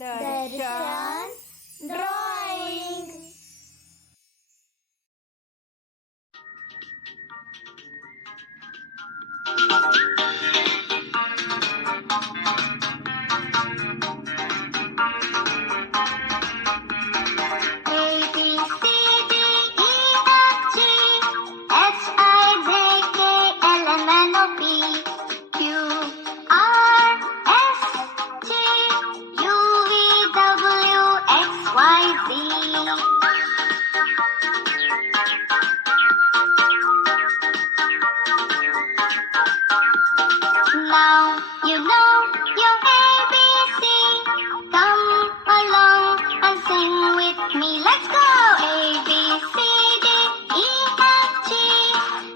Darshan Drawing. Now you know your ABC. Come along and sing with me. Let's go! A, B, C, D, E, F, G,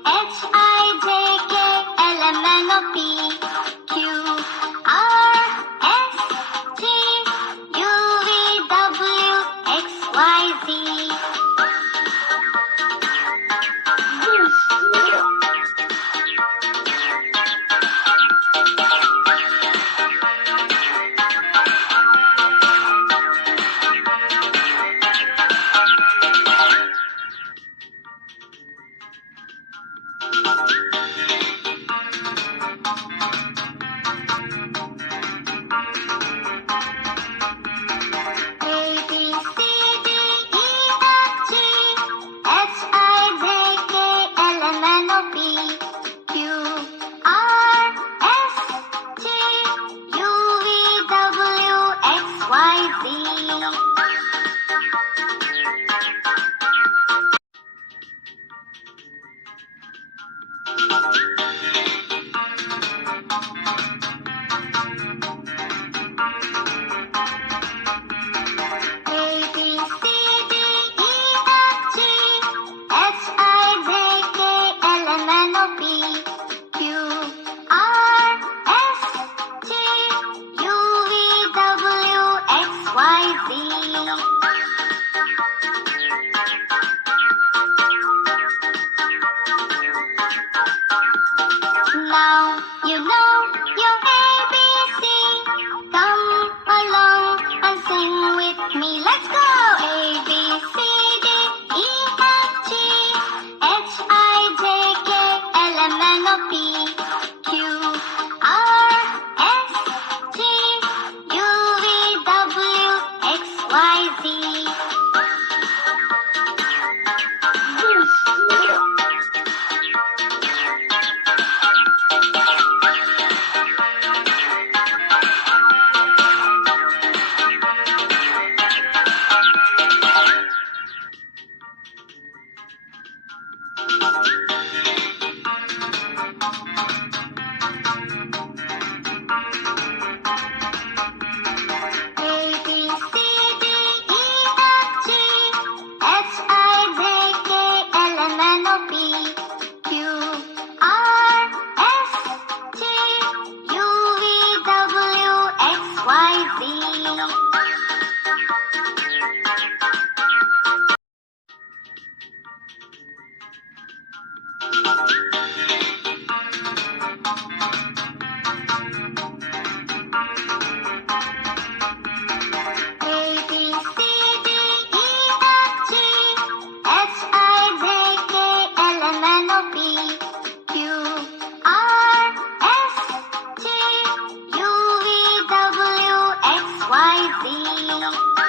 H, I, J, K, L, M, N, O, P, Q, R, S, T, U, V, W, X, Y, Z. Now you know your ABC. Come along and sing with me. Let's go! A, B, C, D, E, F, G, H, I, J, K, L, M, N, O, P, Q, R, S, T, U, V, W, X, Y, Z. Y, Z.